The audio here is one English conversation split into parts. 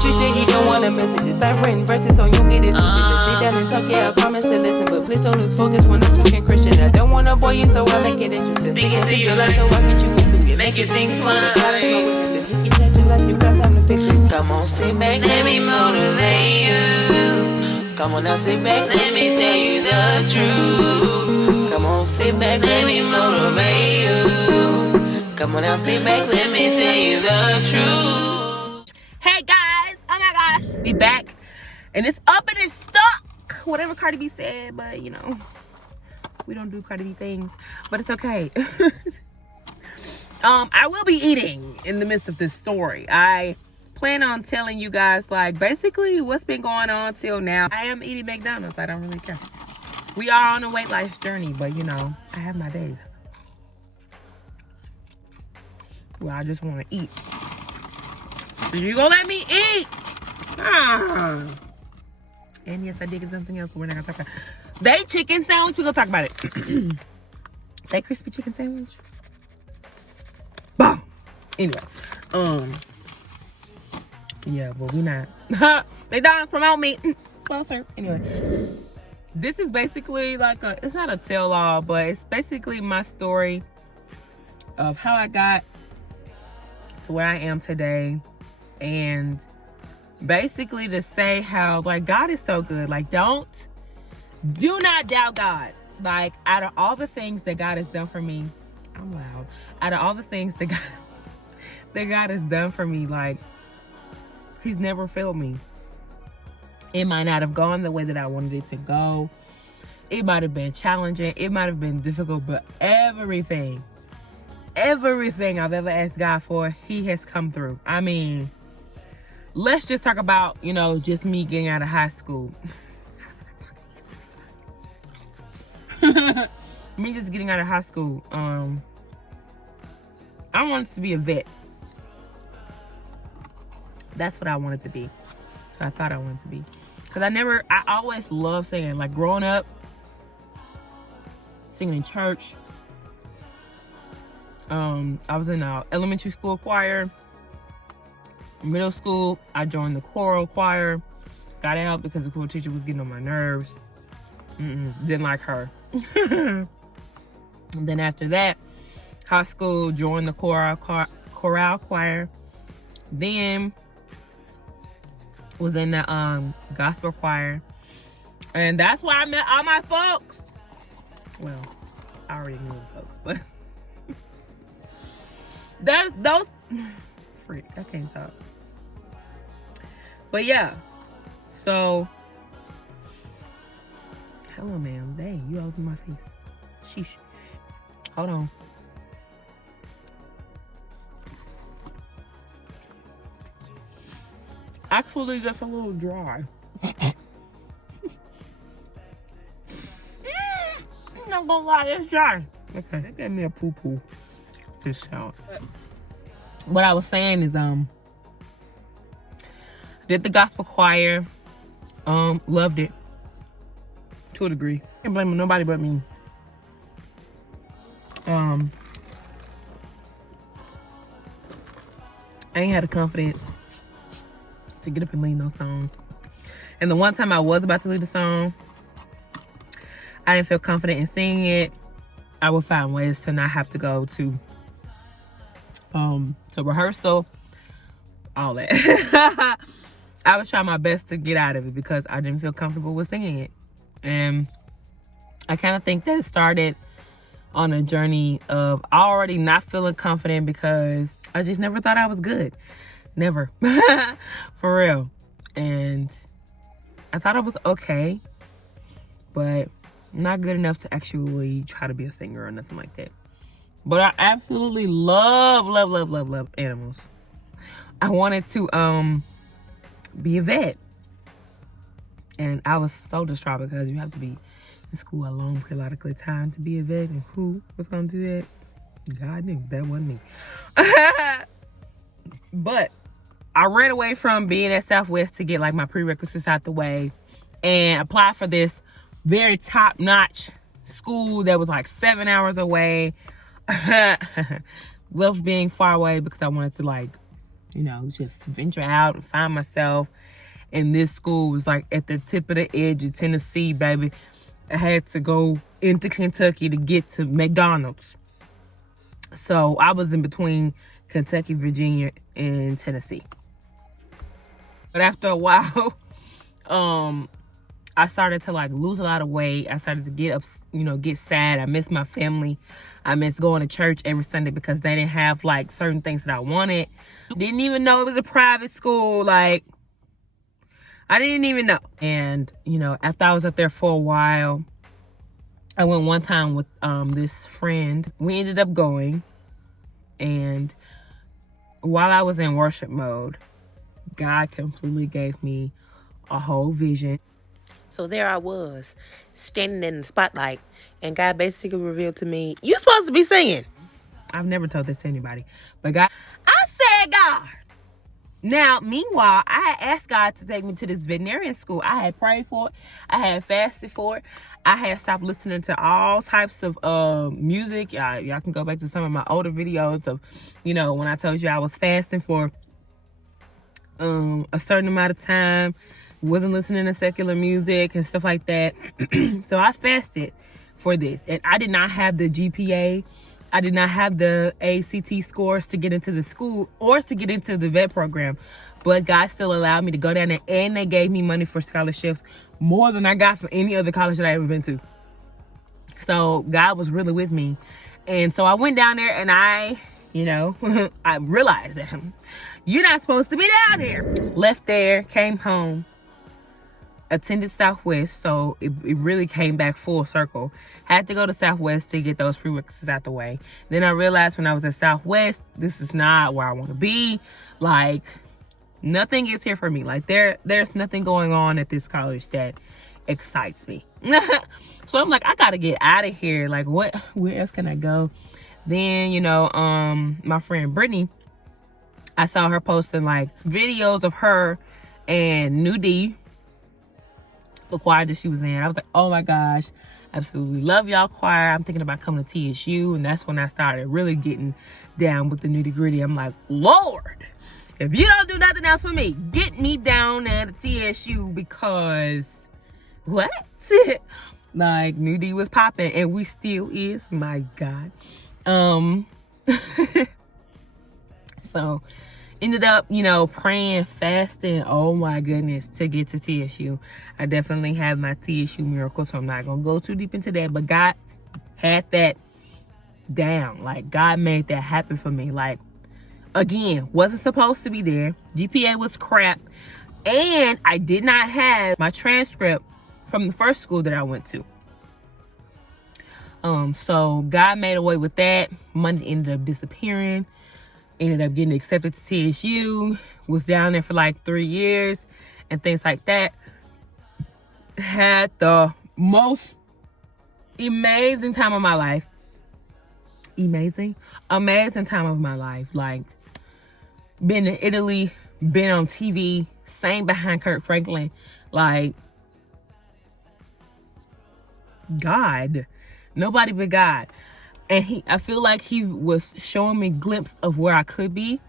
literature, he don't wanna miss it. This time written verses on you get it twisted. Let's sit down and talk, yeah, I promise to listen. But please don't lose focus when I'm talking Christian. I don't wanna bore you, so I make it interesting. Speak into your life, so I get you into it. Make you think twice. He can change your life, you got time to fix it. Come on, sit back, let me motivate you. Come on now, sit back, let me tell you the truth. Come on, sit back, let me motivate you. Come on now, sit back, let me tell you the truth. Hey guys, oh my gosh, we back. And it's up and it's stuck. Whatever Cardi B said, but you know, we don't do Cardi B things. But it's okay. I will be eating in the midst of this story. I plan on telling you guys, like, basically what's been going on till now. I am eating McDonald's. I don't really care. We are on a weight loss journey, but you know, I have my days where I just want to eat. So you gonna let me eat? Ah. And yes, I did get something else, but we're not gonna talk about it. They chicken sandwich, we're gonna talk about it. They crispy chicken sandwich. Boom. Anyway, yeah, but we not. McDonald's promote me. Sponsor. Anyway, this is basically like it's not a tell-all, but it's basically my story of how I got to where I am today. And basically to say how, like, God is so good. Like, do not doubt God. Like, out of all the things that God has done for me, I'm loud. Out of all the things that God has done for me, like, he's never failed me. It might not have gone the way that I wanted it to go. It might have been challenging. It might have been difficult, but everything I've ever asked God for, he has come through. I mean, let's just talk about, you know, just me getting out of high school. Me just getting out of high school. I wanted to be a vet. That's what I wanted to be. That's what I thought I wanted to be. Because I always loved singing. Like, growing up, singing in church. I was in an elementary school choir. Middle school, I joined the choral choir. Got out because the choral teacher was getting on my nerves. Didn't like her. And then after that, high school, joined the choral choir. Then was in the gospel choir. And that's where I met all my folks. Well, I already knew the folks, but those freak, I can't talk. But yeah, so hello, ma'am. Dang, you all over my face. Sheesh. Hold on. Actually, just a little dry. I'm not gonna lie, it's dry. Okay, that gave me a poo-poo fish out. What I was saying is, did the gospel choir, loved it to a degree. Can't blame nobody but me. I ain't had the confidence to get up and lead no song. And the one time I was about to lead a song, I didn't feel confident in singing it. I would find ways to not have to go to rehearsal, all that. I was trying my best to get out of it because I didn't feel comfortable with singing it. And I kind of think that started on a journey of already not feeling confident because I just never thought I was good. Never. For real. And I thought I was okay, but not good enough to actually try to be a singer or nothing like that. But I absolutely love animals. I wanted to be a vet. And I was so distraught because you have to be in school a long periodical time to be a vet. And who was going to do that? God knew. That wasn't me. But I ran away from being at Southwest to get like my prerequisites out the way and apply for this very top-notch school that was like 7 hours away. Love being far away because I wanted to like just venture out and find myself. And this school was like at the tip of the edge of Tennessee, baby. I had to go into Kentucky to get to McDonald's. So I was in between Kentucky, Virginia, and Tennessee. But after a while, I started to like lose a lot of weight. I started to get up, get sad. I missed my family. I missed going to church every Sunday because they didn't have like certain things that I wanted. Didn't even know it was a private school. Like, I didn't even know. And, after I was up there for a while, I went one time with this friend. We ended up going. And while I was in worship mode, God completely gave me a whole vision. So there I was, standing in the spotlight, and God basically revealed to me, "You supposed to be singing." I've never told this to anybody, but I said, God. Now, meanwhile, I had asked God to take me to this veterinarian school. I had prayed for it. I had fasted for it. I had stopped listening to all types of music. Y'all can go back to some of my older videos of, when I told you I was fasting for a certain amount of time. Wasn't listening to secular music and stuff like that. So I fasted for this. And I did not have the GPA. I did not have the ACT scores to get into the school or to get into the vet program. But God still allowed me to go down there, and they gave me money for scholarships, more than I got from any other college that I ever been to. So God was really with me. And so I went down there, and I realized that you're not supposed to be down here. Left there, came home, attended Southwest, so it really came back full circle. Had to go to Southwest to get those prerequisites out the way. Then I realized when I was at Southwest, this is not where I want to be. Like, nothing is here for me. Like, there's nothing going on at this college that excites me. So I'm like, I gotta get out of here. Like, where else can I go? Then, my friend Brittany, I saw her posting like videos of her and New D, the choir that she was in. I was like, oh my gosh, absolutely love y'all choir. I'm thinking about coming to TSU. And that's when I started really getting down with the nitty gritty. I'm like, Lord, if you don't do nothing else for me, get me down at TSU, because what? Like, New D was popping, and we still is. My God. So ended up, praying, fasting, oh my goodness, to get to TSU. I definitely have my TSU miracle, so I'm not going to go too deep into that. But God had that down. Like, God made that happen for me. Like, again, wasn't supposed to be there. GPA was crap. And I did not have my transcript from the first school that I went to. So God made a way with that. Money ended up disappearing. Ended up getting accepted to TSU. Was down there for like 3 years and things like that. Had the most amazing time of my life. Amazing time of my life. Like, been to Italy, been on TV, sang behind Kirk Franklin. Like, God, nobody but God. And I feel like he was showing me a glimpse of where I could be.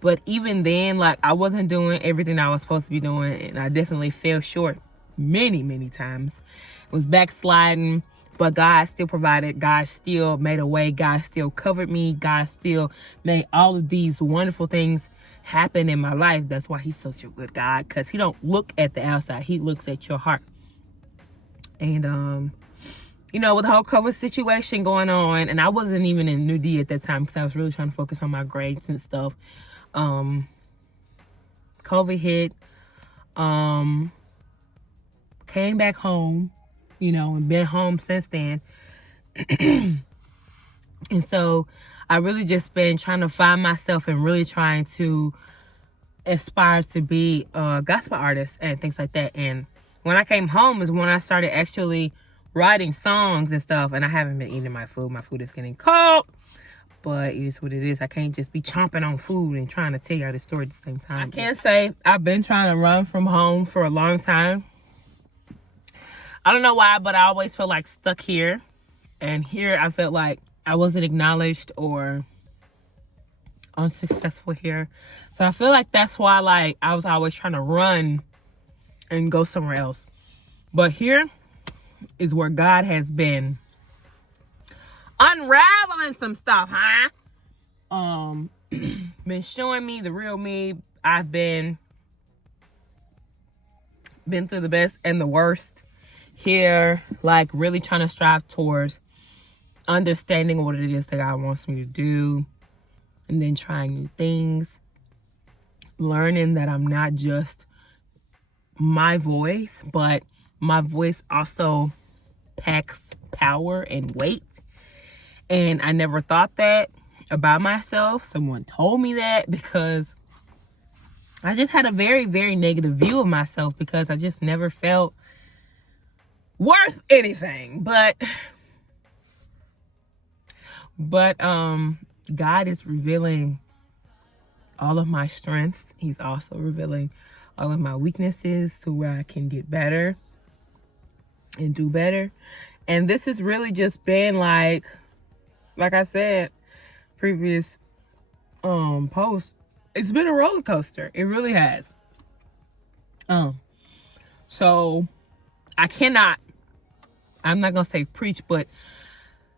But even then, like, I wasn't doing everything I was supposed to be doing. And I definitely fell short many, many times. Was backsliding. But God still provided. God still made a way. God still covered me. God still made all of these wonderful things happen in my life. That's why he's such a good God. Because he don't look at the outside. He looks at your heart. And, with the whole COVID situation going on, and I wasn't even in New D at that time because I was really trying to focus on my grades and stuff. COVID hit, came back home, and been home since then. And so I really just been trying to find myself and really trying to aspire to be a gospel artist and things like that. And when I came home is when I started actually writing songs and stuff, and I haven't been eating my food. My food is getting cold, but it is what it is. I can't just be chomping on food and trying to tell y'all the story at the same time. I can say I've been trying to run from home for a long time. I don't know why, but I always feel like stuck here. And here I felt like I wasn't acknowledged or unsuccessful here. So I feel like that's why, like, I was always trying to run and go somewhere else. But here is where God has been unraveling some stuff, huh? Been showing me the real me. I've been through the best and the worst here, like really trying to strive towards understanding what it is that God wants me to do, and then trying new things, learning that I'm not just my voice, but my voice also packs power and weight. And I never thought that about myself. Someone told me that, because I just had a very, very negative view of myself, because I just never felt worth anything. But God is revealing all of my strengths. He's also revealing all of my weaknesses, to where I can get better and do better. And this has really just been like I said, previous post, it's been a roller coaster. It really has. So I'm not gonna say preach, but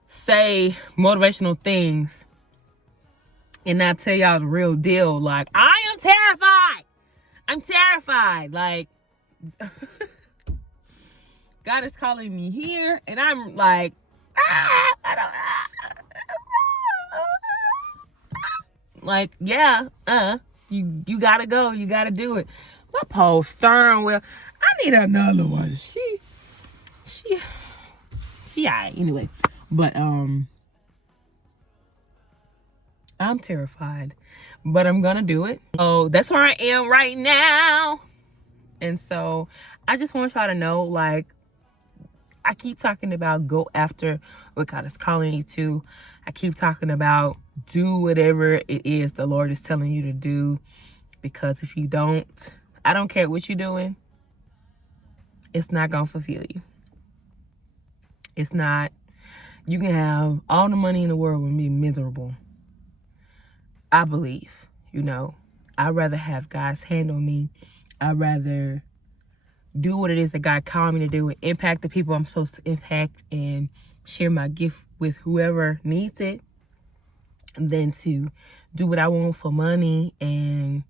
say motivational things and not tell y'all the real deal. Like, I am terrified. I'm terrified. Like, God is calling me here, and I'm like, I don't. Like, yeah, you gotta go. You gotta do it. My pole stern wheel. I need another one. She alright anyway. But I'm terrified, but I'm gonna do it. Oh, that's where I am right now. And so I just want y'all to know, like, I keep talking about go after what God is calling you to. I keep talking about do whatever it is the Lord is telling you to do, because if you don't, I don't care what you're doing, it's not gonna fulfill you. It's not. You can have all the money in the world and be miserable. I believe, I'd rather have God's hand on me. I'd rather do what it is that God called me to do and impact the people I'm supposed to impact and share my gift with whoever needs it, than to do what I want for money and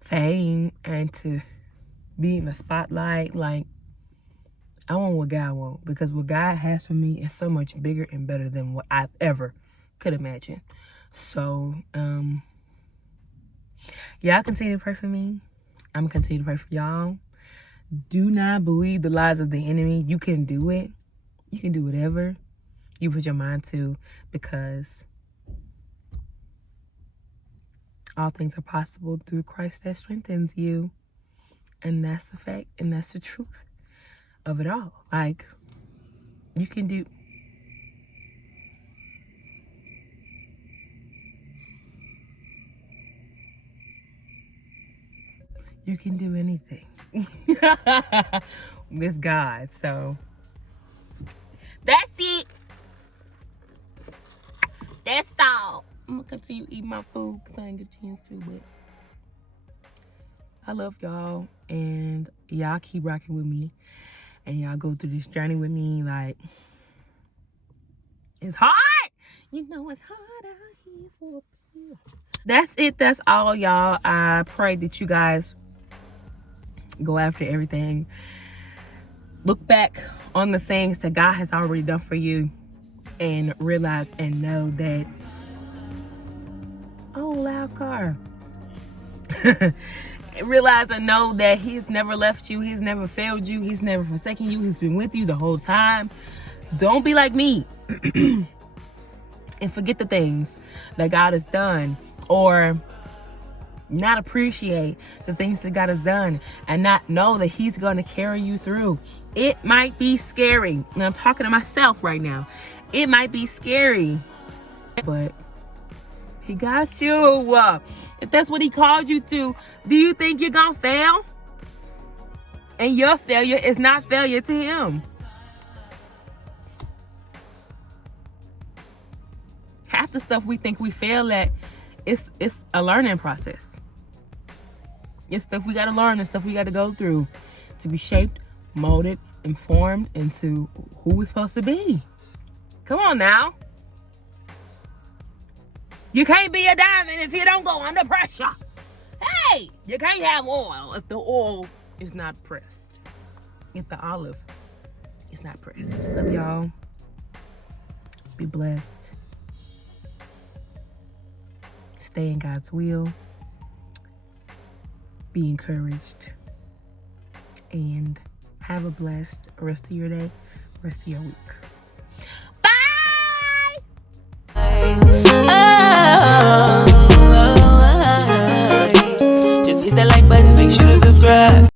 fame and to be in the spotlight. Like, I want what God wants, because what God has for me is so much bigger and better than what I ever could imagine. So, y'all continue to pray for me. I'm gonna continue to pray for y'all. Do not believe the lies of the enemy. You can do it. You can do whatever you put your mind to, because all things are possible through Christ that strengthens you. And that's the fact, and that's the truth of it all. Like, you can do anything with God. So that's it. That's all. I'm gonna continue eating my food because I didn't get a chance to, but I love y'all, and y'all keep rocking with me, and y'all go through this journey with me. Like, it's hard. It's hard out here for people. That's it. That's all, y'all. I pray that you guys go after everything. Look back on the things that God has already done for you, and realize and know that, oh, loud car. Realize and know that He's never left you. He's never failed you. He's never forsaken you. He's been with you the whole time. Don't be like me and forget the things that God has done, or not appreciate the things that God has done, and not know that He's going to carry you through. It might be scary, and I'm talking to myself right now. It might be scary, but He got you. If that's what He called you to, do you think you're going to fail? And your failure is not failure to Him. Half the stuff we think we fail at it's a learning process. It's stuff we gotta learn and stuff we gotta go through to be shaped, molded, and formed into who we're supposed to be. Come on now. You can't be a diamond if you don't go under pressure. Hey, you can't have oil if the oil is not pressed. If the olive is not pressed. Love y'all. Be blessed. Stay in God's will. Be encouraged. And have a blessed rest of your day, rest of your week. Bye! Just hit that like button, make sure to subscribe.